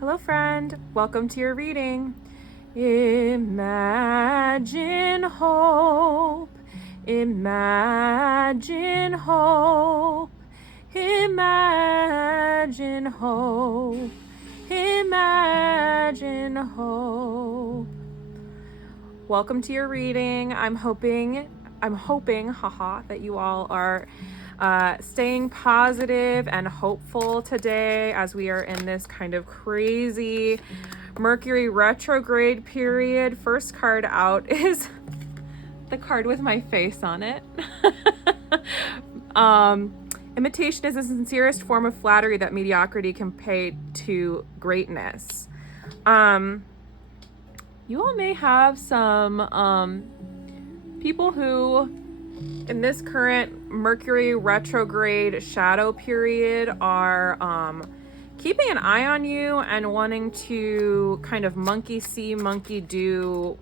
Hello, friend. Welcome to your reading. Imagine hope. Imagine hope. Imagine hope. Imagine hope. Welcome to your reading. I'm hoping, that you all are staying positive and hopeful today as we are in this kind of crazy Mercury retrograde period. First card out is the card with my face on it. Imitation is the sincerest form of flattery that mediocrity can pay to greatness. You all may have some people who in this current Mercury retrograde shadow period are keeping an eye on you and wanting to kind of monkey see, monkey do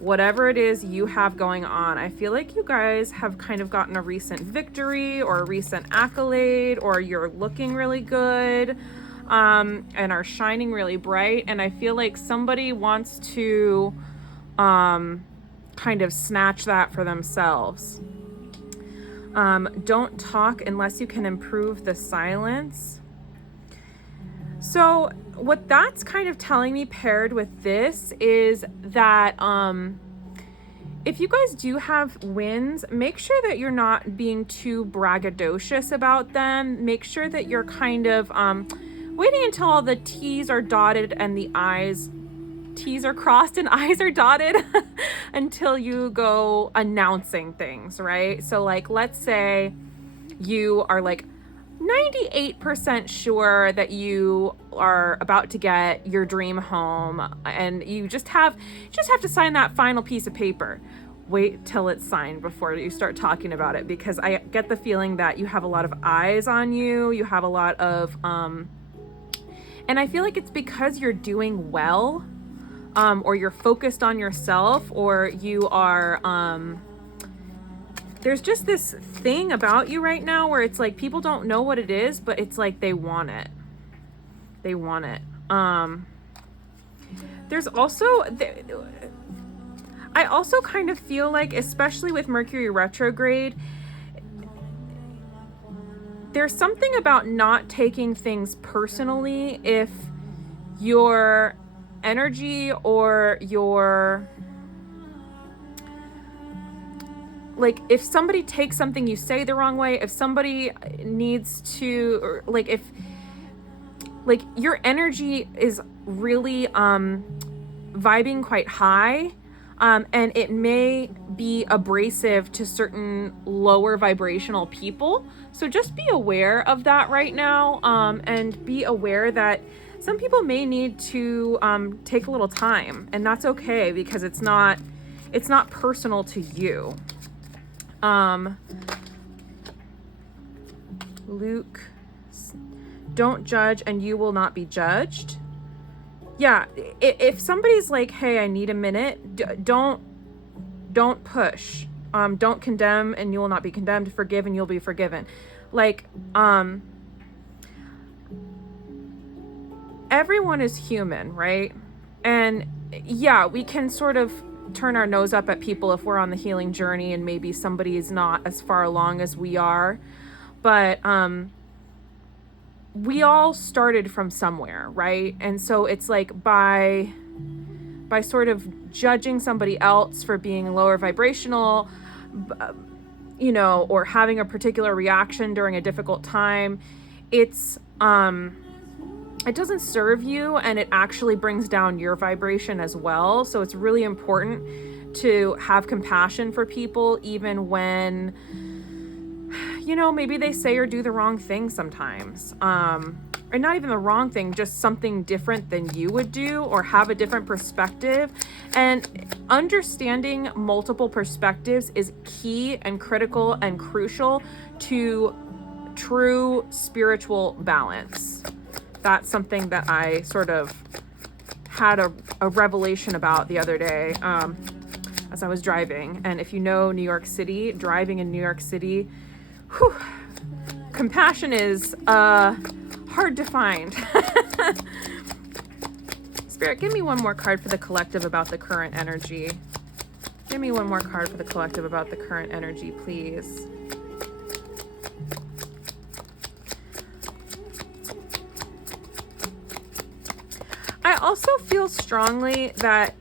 whatever it is you have going on. I feel like you guys have kind of gotten a recent victory or a recent accolade, or you're looking really good and are shining really bright. And I feel like somebody wants to kind of snatch that for themselves. Don't talk unless you can improve the silence. So what that's kind of telling me paired with this is that if you guys do have wins, make sure that you're not being too braggadocious about them. Make sure that you're kind of waiting until all the T's are dotted and the T's are crossed and I's are dotted until you go announcing things, right? So like, let's say you are like 98% sure that you are about to get your dream home and you just have to sign that final piece of paper. Wait till it's signed before you start talking about it, because I get the feeling that you have a lot of eyes on you. You have a lot of and I feel like it's because you're doing well, or you're focused on yourself, or you are there's just this thing about you right now where it's like people don't know what it is, but it's like they want it. They want it. There's also I also kind of feel like, especially with Mercury retrograde, there's something about not taking things personally if your energy or your, like, if somebody takes something you say the wrong way, if somebody needs to, or like, if like your energy is really vibing quite high, and it may be abrasive to certain lower vibrational people. So just be aware of that right now, and be aware that some people may need to take a little time, and that's okay, because it's not personal to you. Luke, don't judge and you will not be judged. Yeah, if somebody's like, hey, I need a minute, don't push. Don't condemn and you will not be condemned. Forgive and you'll be forgiven. Like, everyone is human, right? And yeah, we can sort of turn our nose up at people if we're on the healing journey and maybe somebody is not as far along as we are. But we all started from somewhere, right? And so it's like by sort of judging somebody else for being lower vibrational, or having a particular reaction during a difficult time, it doesn't serve you, and it actually brings down your vibration as well. So it's really important to have compassion for people, even when, maybe they say or do the wrong thing sometimes. Or not even the wrong thing, just something different than you would do, or have a different perspective. And understanding multiple perspectives is key and critical and crucial to true spiritual balance. That's something that I sort of had a revelation about the other day as I was driving. And if you know New York City, driving in New York City, compassion is hard to find. Spirit, give me one more card for the collective about the current energy. Give me one more card for the collective about the current energy, please. I also feel strongly that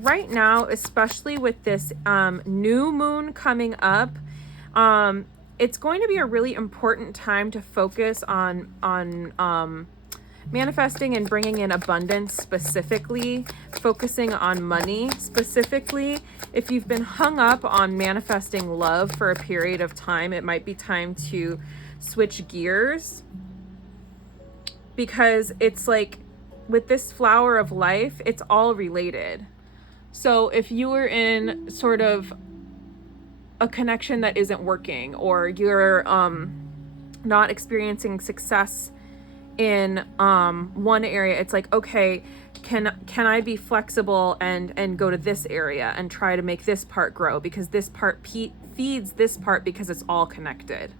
right now, especially with this new moon coming up, it's going to be a really important time to focus on manifesting and bringing in abundance, specifically focusing on money. Specifically, if you've been hung up on manifesting love for a period of time, it might be time to switch gears, because it's like with this flower of life, it's all related. So if you were in sort of a connection that isn't working, or you're not experiencing success in one area, it's like, okay, can I be flexible and go to this area and try to make this part grow, because this part feeds this part, because it's all connected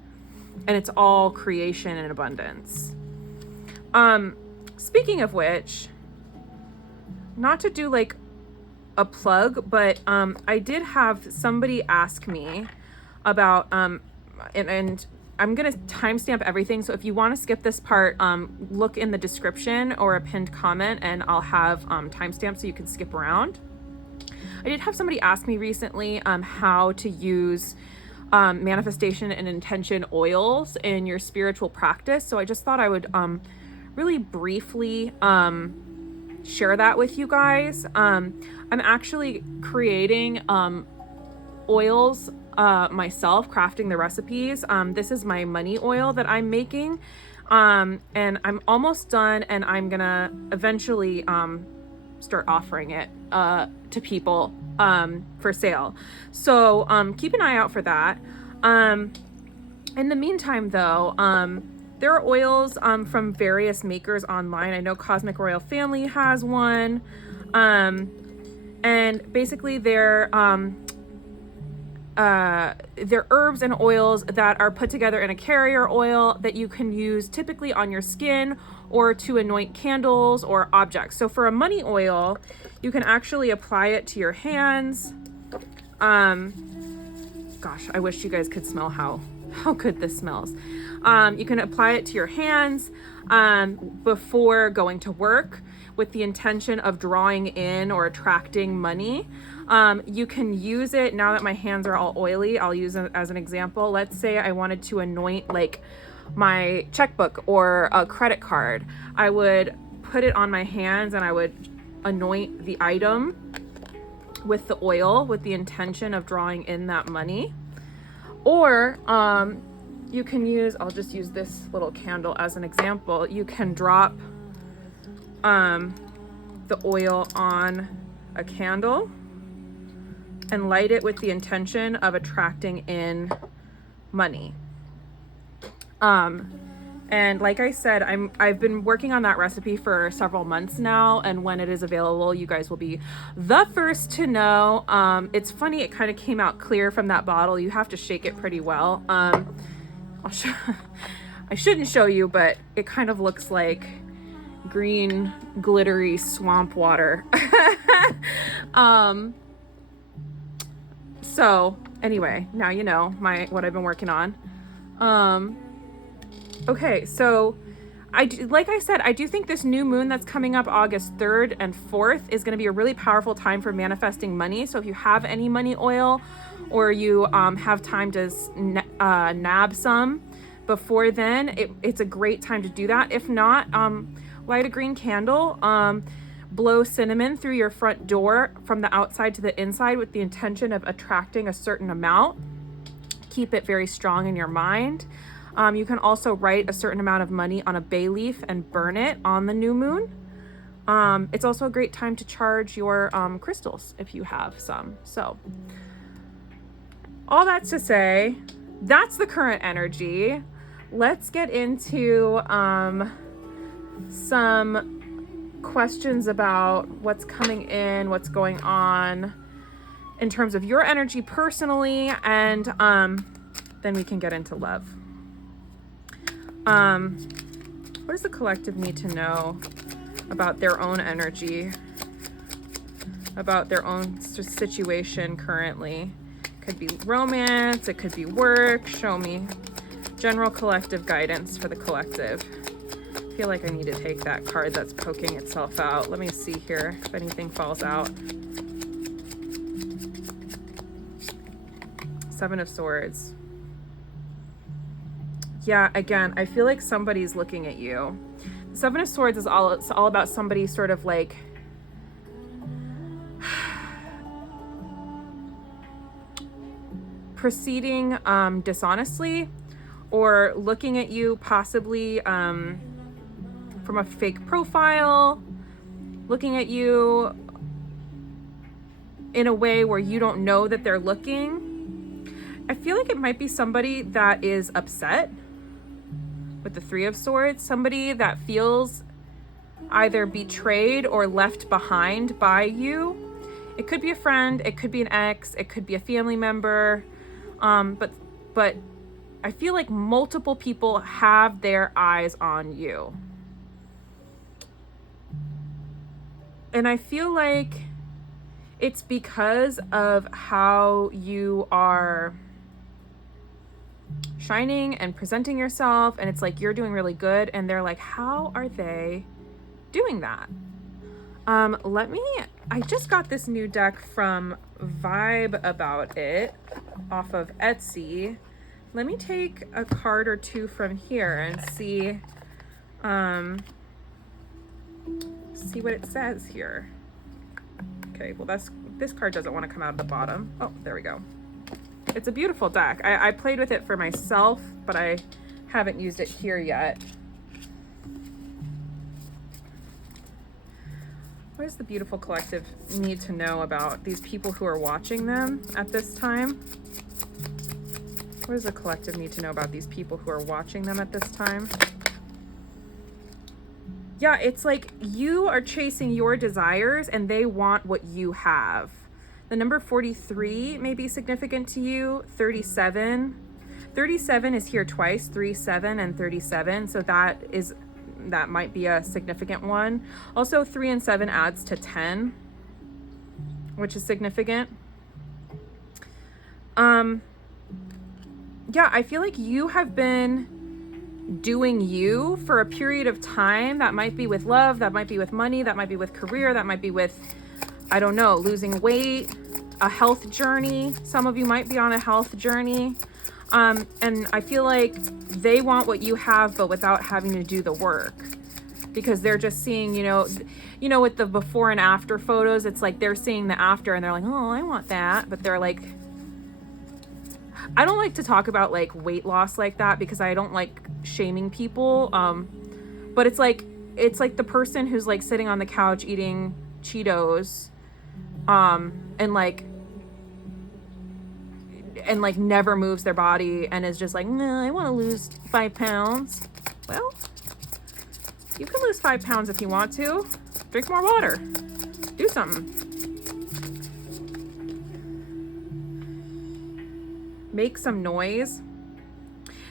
and it's all creation and abundance. Speaking of which, not to do like a plug, but I did have somebody ask me about and I'm gonna timestamp everything, so if you want to skip this part, look in the description or a pinned comment, and I'll have timestamps so you can skip around. I did have somebody ask me recently how to use manifestation and intention oils in your spiritual practice, so I just thought I would really briefly share that with you guys. I'm actually creating oils myself, crafting the recipes. This is my money oil that I'm making, and I'm almost done, and I'm gonna eventually start offering it to people for sale. So keep an eye out for that. In the meantime, though, there are oils from various makers online. I know Cosmic Royal Family has one, and basically they're herbs and oils that are put together in a carrier oil that you can use typically on your skin or to anoint candles or objects. So for a money oil, you can actually apply it to your hands. Gosh, I wish you guys could smell how good this smells. You can apply it to your hands before going to work with the intention of drawing in or attracting money. You can use it, now that my hands are all oily, I'll use it as an example. Let's say I wanted to anoint like my checkbook or a credit card. I would put it on my hands and I would anoint the item with the oil with the intention of drawing in that money. Or you can use, I'll just use this little candle as an example. You can drop the oil on a candle and light it with the intention of attracting in money. And like I said, I've been working on that recipe for several months now, and when it is available, you guys will be the first to know. It's funny, it kind of came out clear from that bottle. You have to shake it pretty well. I shouldn't show you, but it kind of looks like green glittery swamp water. So anyway, now you know what I've been working on. Okay, so like I said, I do think this new moon that's coming up August 3rd and 4th is going to be a really powerful time for manifesting money. So if you have any money oil, or you have time to nab some before then, it's a great time to do that. If not, light a green candle, blow cinnamon through your front door from the outside to the inside with the intention of attracting a certain amount. Keep it very strong in your mind. You can also write a certain amount of money on a bay leaf and burn it on the new moon. It's also a great time to charge your crystals if you have some. So all that's to say, that's the current energy. Let's get into some questions about what's coming in, what's going on in terms of your energy personally, and then we can get into love. What does the collective need to know about their own energy, about their own situation currently. Could be romance, it could be work. Show me general collective guidance for the collective. I feel like I need to take that card that's poking itself out. Let me see here if anything falls out. Seven of Swords. Yeah, again, I feel like somebody's looking at you. The Seven of Swords is it's all about somebody sort of like proceeding dishonestly, or looking at you possibly from a fake profile, looking at you in a way where you don't know that they're looking. I feel like it might be somebody that is upset with the Three of Swords, somebody that feels either betrayed or left behind by you. It could be a friend, it could be an ex, it could be a family member, but I feel like multiple people have their eyes on you. And I feel like it's because of how you are shining and presenting yourself, and it's like you're doing really good, and they're like, how are they doing that? I just got this new deck from Vibe About It off of Etsy. Let me take a card or two from here and see what it says here. Okay, well this card doesn't want to come out of the bottom. Oh, there we go. It's a beautiful deck. I played with it for myself, but I haven't used it here yet. What does the beautiful collective need to know about these people who are watching them at this time? What does the collective need to know about these people who are watching them at this time? Yeah, it's like you are chasing your desires and they want what you have. The number 43 may be significant to you. 37. 37 is here twice, 3, 7, and 37. So that might be a significant one. Also, 3 and 7 adds to 10, which is significant. Yeah, I feel like you have been doing you for a period of time. That might be with love, that might be with money, that might be with career, that might be with, I don't know, losing weight, a health journey. Some of you might be on a health journey. And I feel like they want what you have, but without having to do the work, because they're just seeing, you know, with the before and after photos, it's like they're seeing the after and they're like, oh, I want that. But they're like, I don't like to talk about like weight loss like that because I don't like shaming people. But it's like the person who's like sitting on the couch eating Cheetos, and like never moves their body and is just like, no, I want to lose 5 pounds. Well, you can lose 5 pounds if you want to. Drink more water. Do something. Make some noise.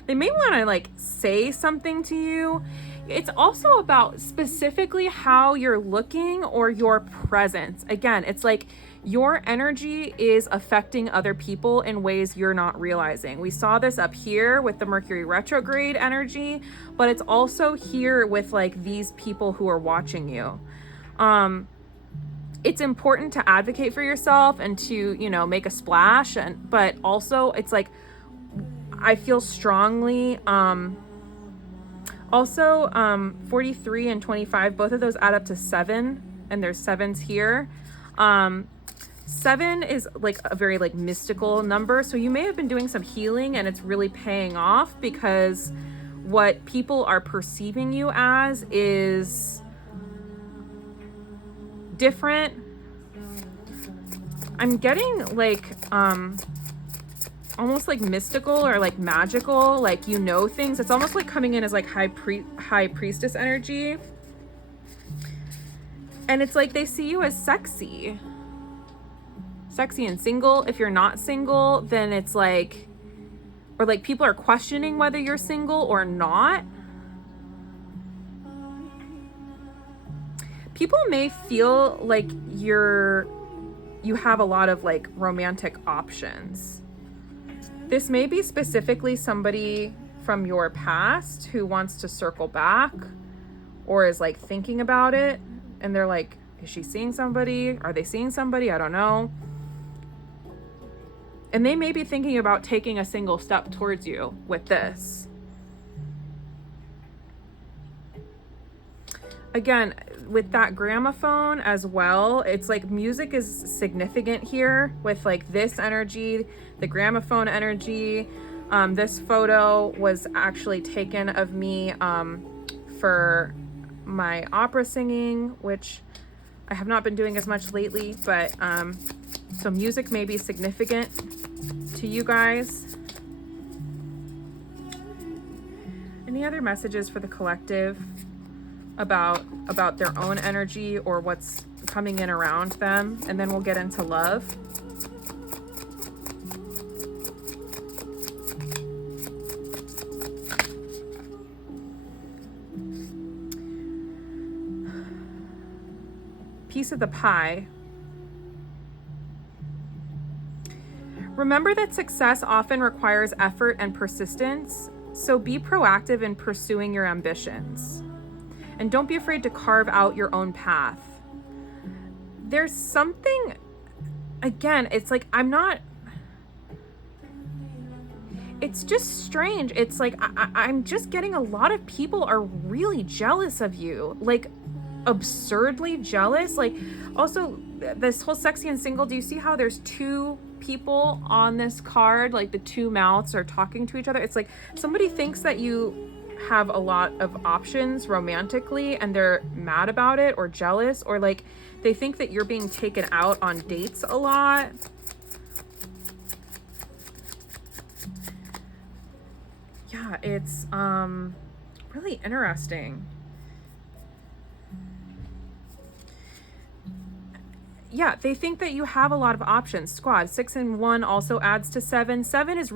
They may want to like say something to you. It's also about specifically how you're looking or your presence. Again, it's like your energy is affecting other people in ways you're not realizing. We saw this up here with the Mercury retrograde energy, but it's also here with like these people who are watching you. It's important to advocate for yourself and to, you know, make a splash, but also it's like, I feel strongly, also 43 and 25, both of those add up to 7, and there's 7s here. 7 is like a very like mystical number, so you may have been doing some healing and it's really paying off, because what people are perceiving you as is different. I'm getting like almost like mystical or like magical, like, you know, things. It's almost like coming in as like high priestess energy, and it's like they see you as sexy and single. If you're not single, then it's like, or like people are questioning whether you're single or not. People may feel like you have a lot of like romantic options. This may be specifically somebody from your past who wants to circle back or is like thinking about it, and they're like, is she seeing somebody? Are they seeing somebody? I don't know. And they may be thinking about taking a single step towards you with this. Again, with that gramophone as well, it's like music is significant here with like this energy, the gramophone energy. This photo was actually taken of me for my opera singing, which I have not been doing as much lately, but so music may be significant to you guys. Any other messages for the collective about their own energy or what's coming in around them? And then we'll get into love. Piece of the pie. Remember that success often requires effort and persistence, so be proactive in pursuing your ambitions. And don't be afraid to carve out your own path. There's something, again, it's like, it's just strange. It's like, I'm just getting a lot of people are really jealous of you. Like, absurdly jealous. Like, also this whole sexy and single, do you see how there's two people on this card? Like the two mouths are talking to each other. It's like somebody thinks that you have a lot of options romantically and they're mad about it or jealous, or like they think that you're being taken out on dates a lot. Yeah, it's really interesting. Yeah, they think that you have a lot of options. Squad, 6 and 1 also adds to 7. Sevens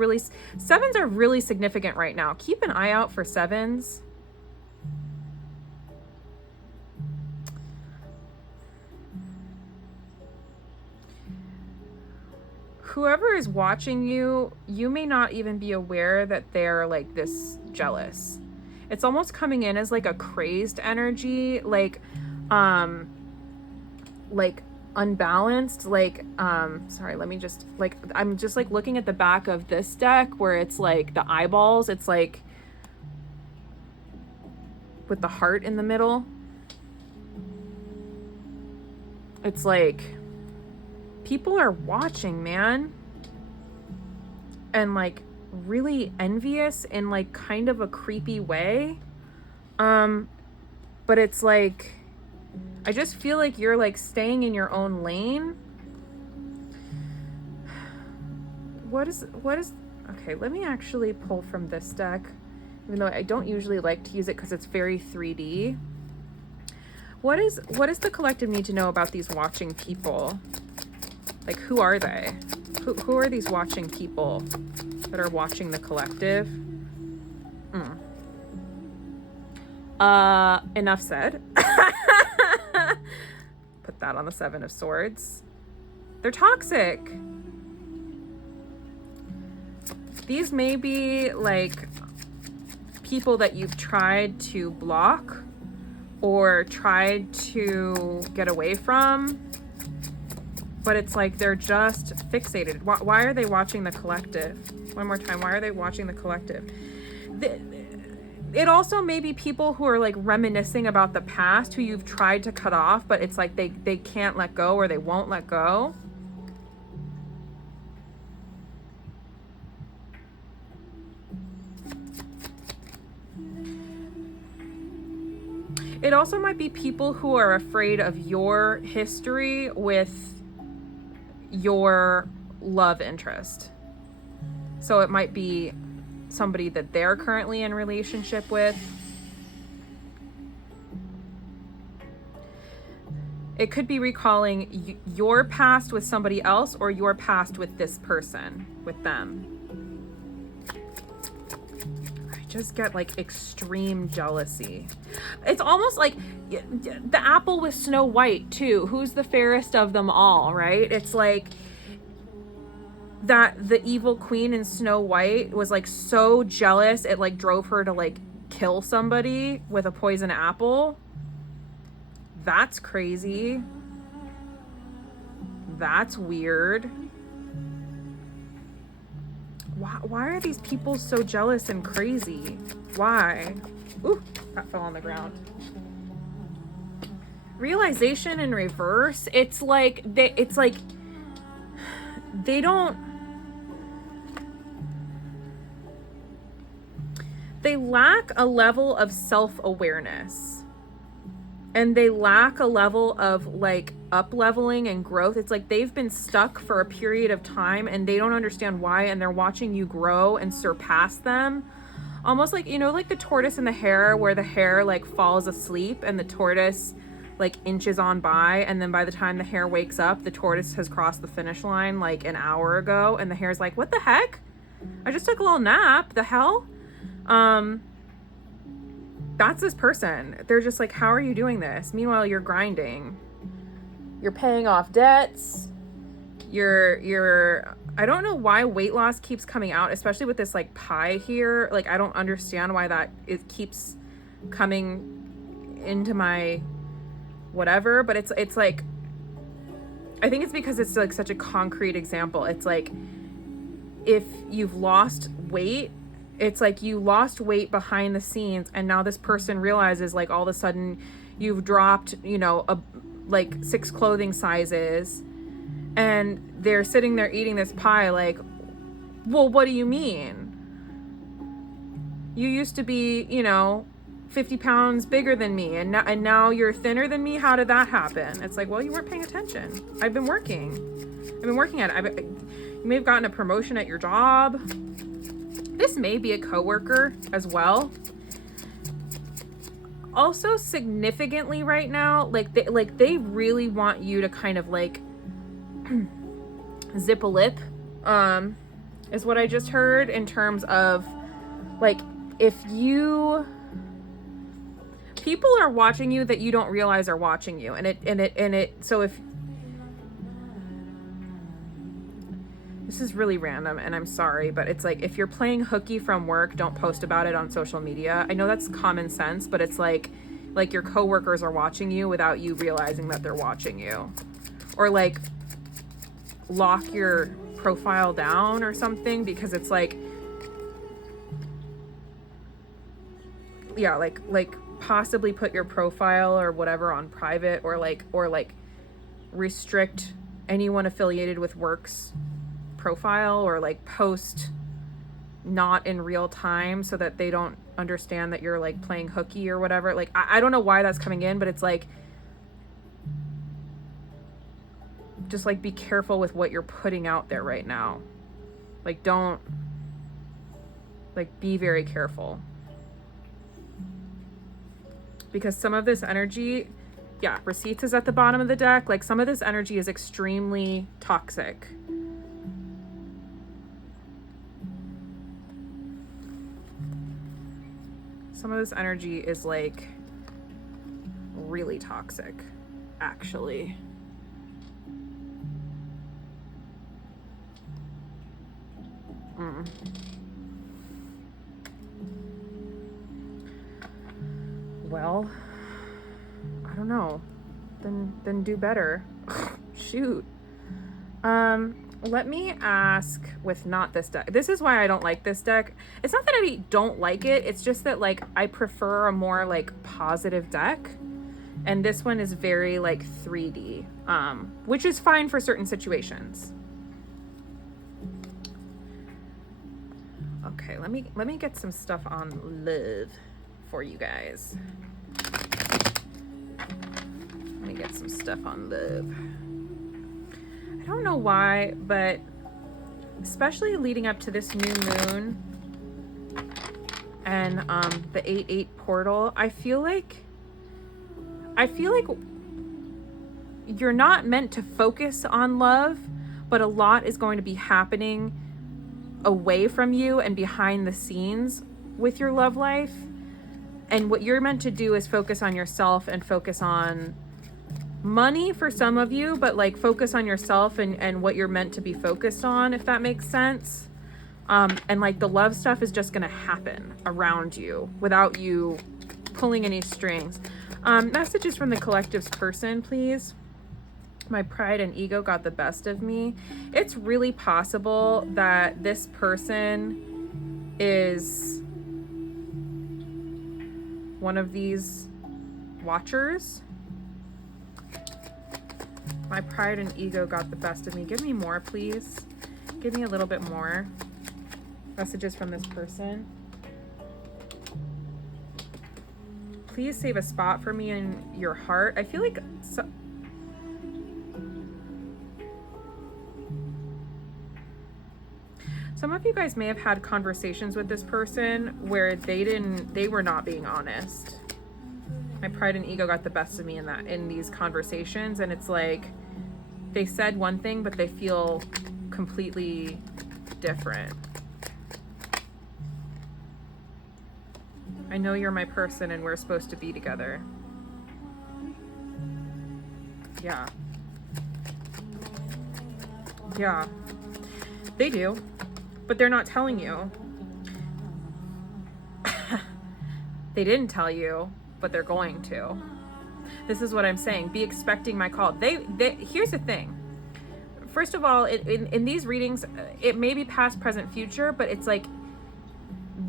are really significant right now. Keep an eye out for 7s. Whoever is watching you, you may not even be aware that they're like this jealous. It's almost coming in as like a crazed energy, like unbalanced, like sorry, let me just like, I'm just like looking at the back of this deck where it's like the eyeballs, it's like with the heart in the middle. It's like people are watching, man, and like really envious in like kind of a creepy way. But it's like, I just feel like you're like staying in your own lane. What is, okay, let me actually pull from this deck, even though I don't usually like to use it because it's very 3D. What is the collective need to know about these watching people? Like, who are they? Who are these watching people that are watching the collective? Enough said. Put that on the 7 of Swords. They're toxic. These may be like people that you've tried to block or tried to get away from, but it's like they're just fixated. Why are they watching the collective? One more time. Why are they watching the collective? It also may be people who are like reminiscing about the past who you've tried to cut off, but it's like they can't let go or they won't let go. It also might be people who are afraid of your history with your love interest. So it might be somebody that they're currently in relationship with. It could be recalling your past with somebody else or your past with this person, with them. just get like extreme jealousy. It's almost like the apple with Snow White too. Who's the fairest of them all, right? It's like that the evil queen in Snow White was like so jealous it like drove her to like kill somebody with a poison apple. That's crazy. That's weird. Why are these people so jealous and crazy? Why? Ooh, that fell on the ground. Realization in reverse. It's like they lack a level of self-awareness. And they lack a level of like up-leveling and growth. It's like they've been stuck for a period of time and they don't understand why, and they're watching you grow and surpass them. Almost like, you know, like the tortoise and the hare, where the hare like falls asleep and the tortoise like inches on by, and then by the time the hare wakes up, the tortoise has crossed the finish line like an hour ago, and the hare's like, what the heck? I just took a little nap. The hell? That's this person. They're just like, how are you doing this? Meanwhile, you're grinding. You're paying off debts. You're I don't know why weight loss keeps coming out, especially with this like pie here. Like, I don't understand why it keeps coming into my whatever, but it's like, I think it's because it's like such a concrete example. It's like, if you've lost weight, it's like you lost weight behind the scenes, and now this person realizes like all of a sudden you've dropped, you know, like 6 clothing sizes, and they're sitting there eating this pie like, well, what do you mean? You used to be, you know, 50 pounds bigger than me, and now you're thinner than me. How did that happen? It's like, well, you weren't paying attention. I've been working at it. You may have gotten a promotion at your job. This may be a coworker as well. Also, significantly right now, they really want you to kind of like zip a lip, is what I just heard, in terms of like, if people are watching you that you don't realize are watching you, so if this is really random and I'm sorry, but it's like, if you're playing hooky from work, don't post about it on social media. I know that's common sense, but it's like your coworkers are watching you without you realizing that they're watching you. Or like lock your profile down or something, because it's like, yeah, like possibly put your profile or whatever on private, or like restrict anyone affiliated with work's profile, or like post not in real time so that they don't understand that you're like playing hooky or whatever. Like, I don't know why that's coming in, but it's like, just like be careful with what you're putting out there right now. Like, don't, like, be very careful, because some of this energy, yeah, receipts is at the bottom of the deck. Like, some of this energy is extremely toxic. Some of this energy is like really toxic, actually. Well, I don't know. Then do better. Shoot. Let me ask with not this deck. This is why I don't like this deck. It's not that I don't like it. It's just that like I prefer a more like positive deck. And this one is very like 3D, which is fine for certain situations. Okay, let me get some stuff on love for you guys. Let me get some stuff on love. I don't know why, but especially leading up to this new moon and the 8/8 portal, I feel like you're not meant to focus on love, but a lot is going to be happening away from you and behind the scenes with your love life. And what you're meant to do is focus on yourself and focus on money for some of you, but like focus on yourself and what you're meant to be focused on, if that makes sense. And like the love stuff is just going to happen around you without you pulling any strings. Messages from the collective's person, please. My pride and ego got the best of me. It's really possible that this person is one of these watchers. My pride and ego got the best of me. Give me more, please. Give me a little bit more. Messages from this person. Please save a spot for me in your heart. I feel like some of you guys may have had conversations with this person where they were not being honest. My pride and ego got the best of me in these conversations, and it's like they said one thing but they feel completely different. I know you're my person and we're supposed to be together. Yeah. Yeah. They do, but they're not telling you. They didn't tell you, but they're going to. This is what I'm saying. Be expecting my call. Here's the thing. First of all, in these readings, it may be past, present, future, but it's like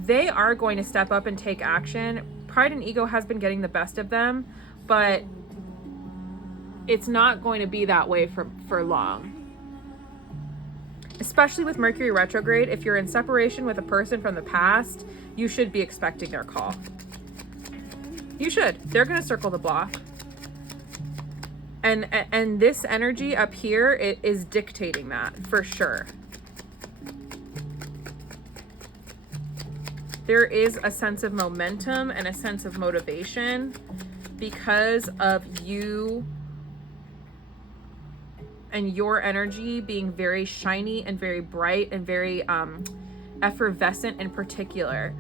they are going to step up and take action. Pride and ego has been getting the best of them, but it's not going to be that way for long. Especially with Mercury retrograde, if you're in separation with a person from the past, you should be expecting their call. You should. They're going to circle the block. And this energy up here, it is dictating that for sure. There is a sense of momentum and a sense of motivation because of you and your energy being very shiny and very bright and very effervescent in particular.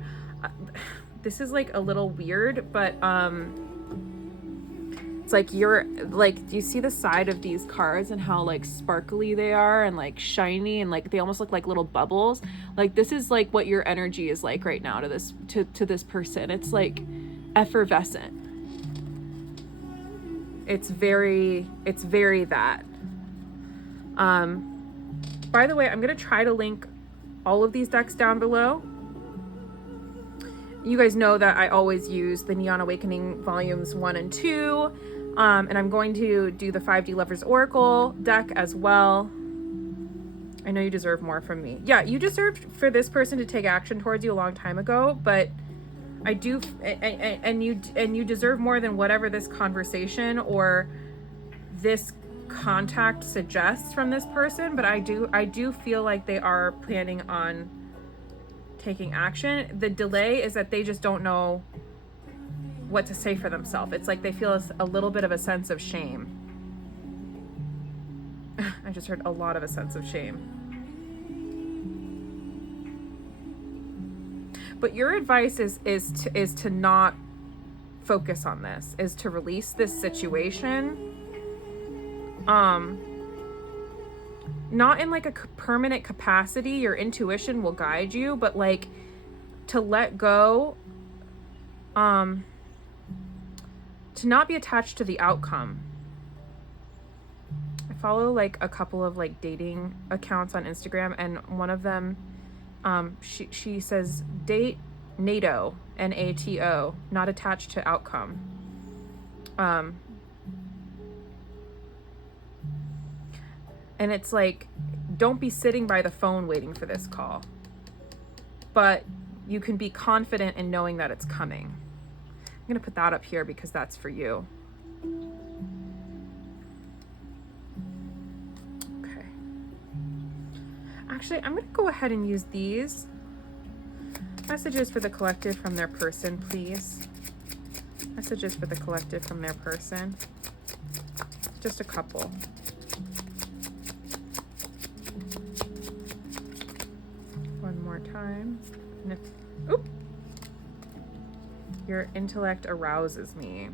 This is like a little weird, but it's like you're like, do you see the side of these cards and how like sparkly they are and like shiny and like they almost look like little bubbles? Like this is like what your energy is like right now to this person. It's like effervescent. It's very that. By the way, I'm going to try to link all of these decks down below. You guys know that I always use the Neon Awakening volumes 1 and 2. And I'm going to do the 5D Lovers Oracle deck as well. I know you deserve more from me. Yeah, you deserved for this person to take action towards you a long time ago, but I do, and you deserve more than whatever this conversation or this contact suggests from this person. But I do feel like they are planning on taking action. The delay is that they just don't know what to say for themselves. It's like they feel a little bit of a sense of shame. I just heard a lot of a sense of shame. But your advice is to not focus on this, is to release this situation. Not in like a permanent capacity. Your intuition will guide you, but like to let go, to not be attached to the outcome. I follow like a couple of like dating accounts on Instagram, and one of them, she says date NATO, NATO, not attached to outcome. And it's like, don't be sitting by the phone waiting for this call, but you can be confident in knowing that it's coming. I'm going to put that up here because that's for you. Okay. Actually, I'm going to go ahead and use these messages for the collective from their person, please. Messages for the collective from their person. Just a couple. One more time. Oop. Your intellect arouses me.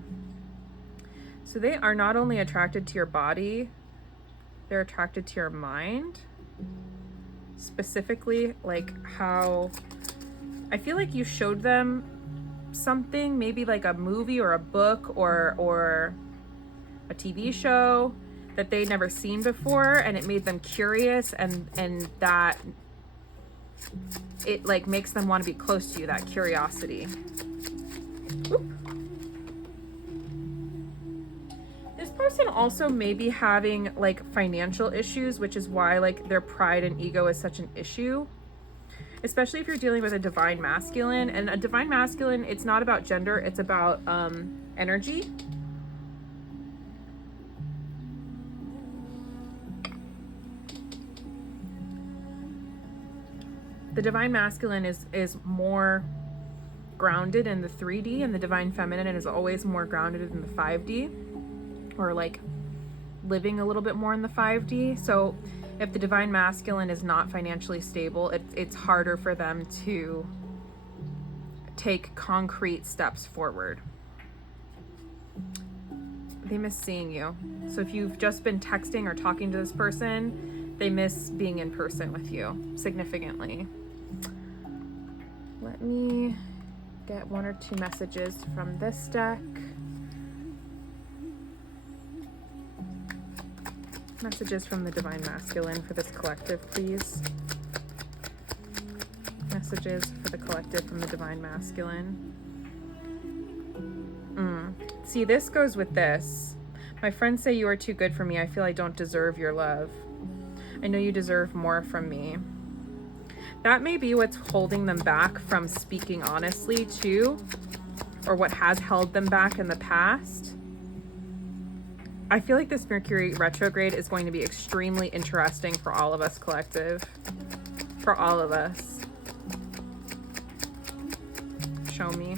So they are not only attracted to your body, they're attracted to your mind. Specifically, like how I feel like you showed them something, maybe like a movie or a book or a TV show that they'd never seen before, and it made them curious, and that it like makes them want to be close to you, that curiosity. Oop. This person also may be having like financial issues, which is why like their pride and ego is such an issue. Especially if you're dealing with a divine masculine. And a divine masculine, it's not about gender, it's about energy. The divine masculine is more grounded in the 3D, and the divine feminine is always more grounded in the 5D, or like living a little bit more in the 5D. So if the divine masculine is not financially stable, it's harder for them to take concrete steps forward. They miss seeing you. So if you've just been texting or talking to this person, they miss being in person with you significantly. Let me get 1 or 2 messages from this deck. Messages from the divine masculine for this collective, please. Messages for the collective from the divine masculine. See, this goes with this. My friends say you are too good for me. I feel I don't deserve your love. I know you deserve more from me. That may be what's holding them back from speaking honestly too, or what has held them back in the past. I feel like this Mercury retrograde is going to be extremely interesting for all of us, collective. For all of us. Show me.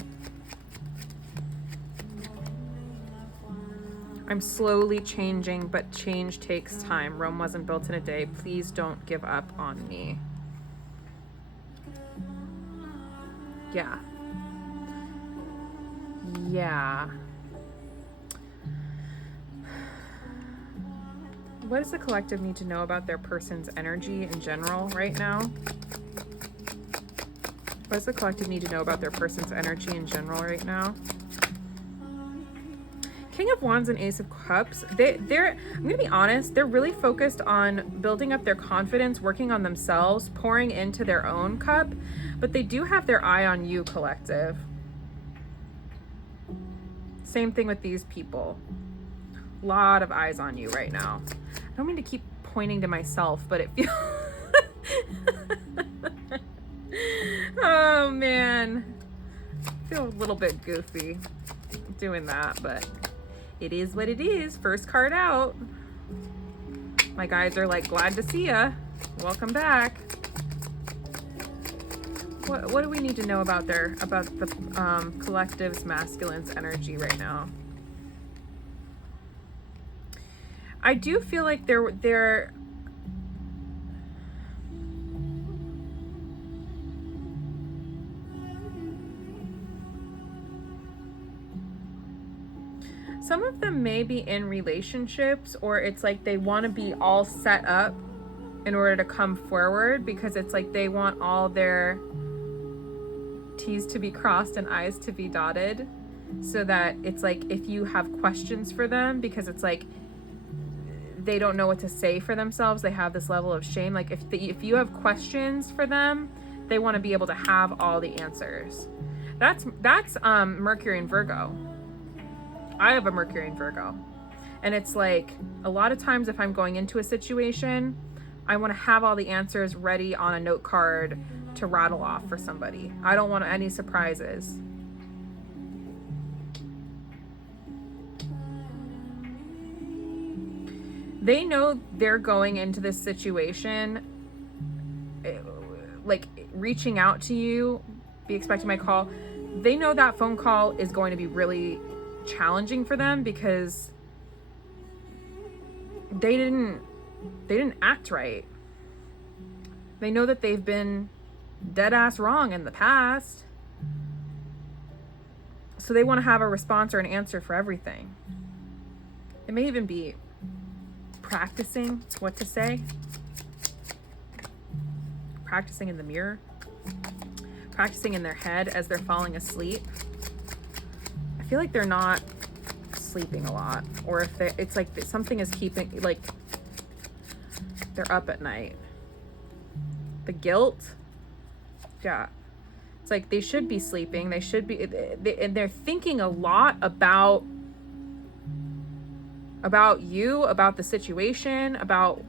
I'm slowly changing, but change takes time. Rome wasn't built in a day. Please don't give up on me. Yeah. Yeah. What does the collective need to know about their person's energy in general right now? What does the collective need to know about their person's energy in general right now? King of Wands and Ace of Cups, they're, I'm gonna be honest, they're really focused on building up their confidence, working on themselves, pouring into their own cup, but they do have their eye on you, collective. Same thing with these people. A lot of eyes on you right now. I don't mean to keep pointing to myself, but it feels... Oh man. I feel a little bit goofy doing that, but it is what it is. First card out. My guys are like, glad to see ya. Welcome back. What do we need to know about the collective's masculine's energy right now? I do feel like they're some of them may be in relationships, or it's like they want to be all set up in order to come forward, because it's like they want all their T's to be crossed and I's to be dotted, so that it's like if you have questions for them, because it's like they don't know what to say for themselves, they have this level of shame. Like if you have questions for them, they want to be able to have all the answers. That's Mercury and Virgo. I have a Mercury and Virgo, and it's like a lot of times if I'm going into a situation, I want to have all the answers ready on a note card to rattle off for somebody. I don't want any surprises. They know they're going into this situation, like reaching out to you, be expecting my call. They know that phone call is going to be really challenging for them, because they didn't act right. They know that they've been dead ass wrong in the past. So they want to have a response or an answer for everything. It may even be practicing what to say, practicing in the mirror, practicing in their head as they're falling asleep. I feel like they're not sleeping a lot, or if it's like something is keeping, like they're up at night. The guilt, yeah, it's like they should be sleeping. They should be, and they're thinking a lot about you, about the situation, about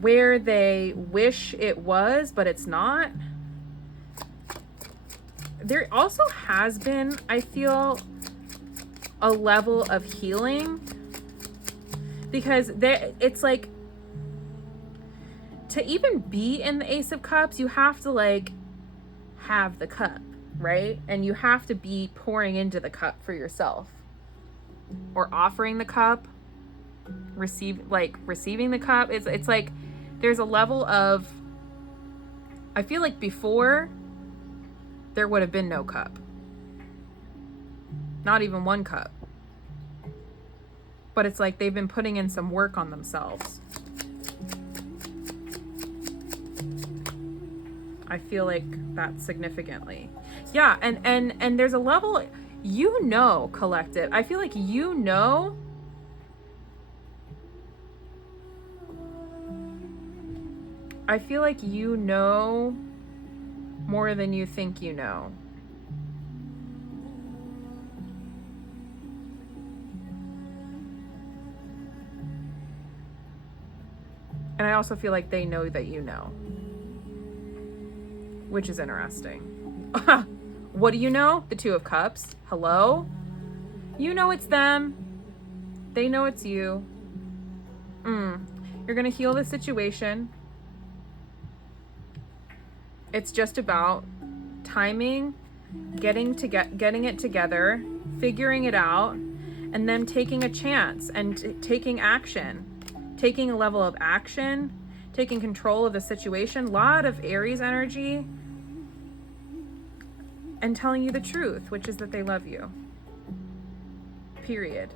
where they wish it was, but it's not. There also has been, I feel, a level of healing, because it's like, to even be in the Ace of Cups, you have to like have the cup, right? And you have to be pouring into the cup for yourself, or offering the cup, receiving the cup. It's like there's a level of, I feel like before there would have been no cup, not even one cup, but it's like they've been putting in some work on themselves. I feel like that significantly. Yeah, and there's a level, collective. I feel like you know more than you think you know. And I also feel like they know that you know, which is interesting. What do you know? The Two of Cups. Hello? You know it's them. They know it's you. You're going to heal the situation. It's just about timing, getting it together, figuring it out, and then taking a chance and taking action, taking a level of action, taking control of the situation. A lot of Aries energy, and telling you the truth, which is that they love you. Period.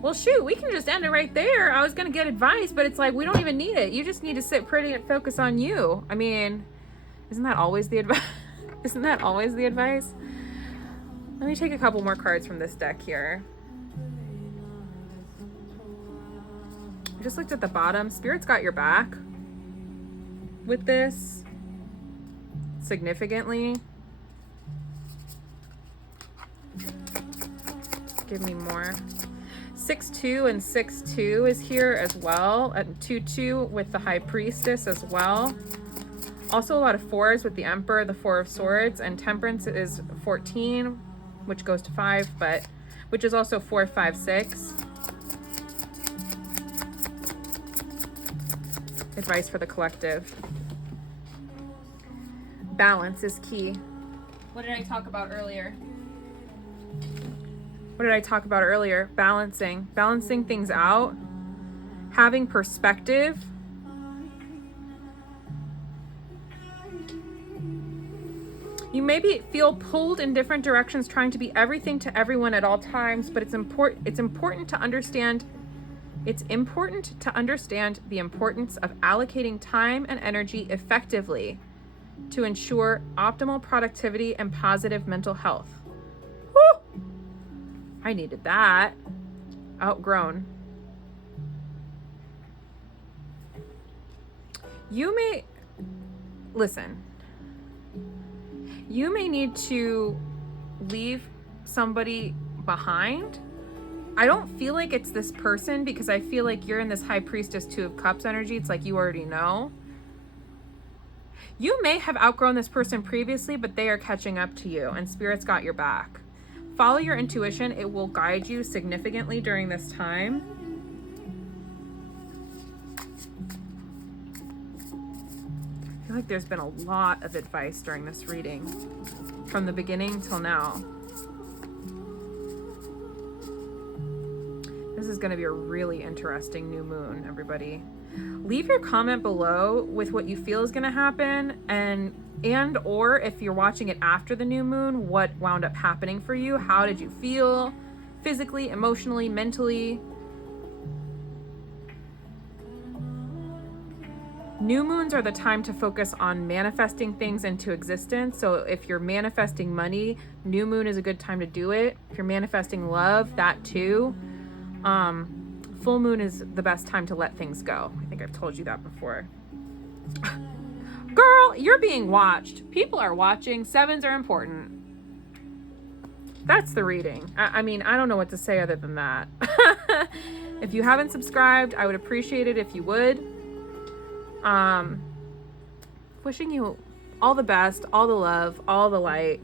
Well, shoot, we can just end it right there. I was going to get advice, but it's like, we don't even need it. You just need to sit pretty and focus on you. I mean, isn't that always the advice? Isn't that always the advice? Let me take a couple more cards from this deck here. I just looked at the bottom. Spirit's got your back with this significantly. Give me more. 6-2 and 6-2 is here as well, and 2-2 with the High Priestess as well. Also a lot of 4s with the Emperor, the 4 of Swords, and Temperance is 14, which goes to 5, but which is also 4, 5, 6. Advice for the collective. Balance is key. What did I talk about earlier? Balancing things out, having perspective. You maybe feel pulled in different directions, trying to be everything to everyone at all times, but it's important to understand the importance of allocating time and energy effectively to ensure optimal productivity and positive mental health. Woo! I needed that. Outgrown. You may need to leave somebody behind. I don't feel like it's this person, because I feel like you're in this High Priestess, 2 of Cups energy. It's like you already know. You may have outgrown this person previously, but they are catching up to you, and Spirit's got your back. Follow your intuition. It will guide you significantly during this time. I feel like there's been a lot of advice during this reading, from the beginning till now. This is going to be a really interesting new moon, everybody. leave your comment below with what you feel is going to happen, and or if you're watching it after the new moon, what wound up happening for you. How did you feel physically, emotionally, mentally? New moons are the time to focus on manifesting things into existence. So if you're manifesting money, new moon is a good time to do it. If you're manifesting love, that too. Full moon is the best time to let things go. I think I've told you that before. Girl, you're being watched. People are watching. Sevens are important. That's the reading. I mean, I don't know what to say other than that. If you haven't subscribed, I would appreciate it if you would. Wishing you all the best, all the love, all the light.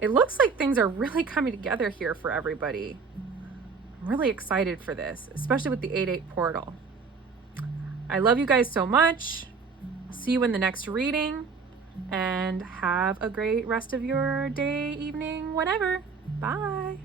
It looks like things are really coming together here for everybody. I'm really excited for this, especially with the 8/8 portal. I love you guys so much. See you in the next reading, and have a great rest of your day, evening, whatever. Bye.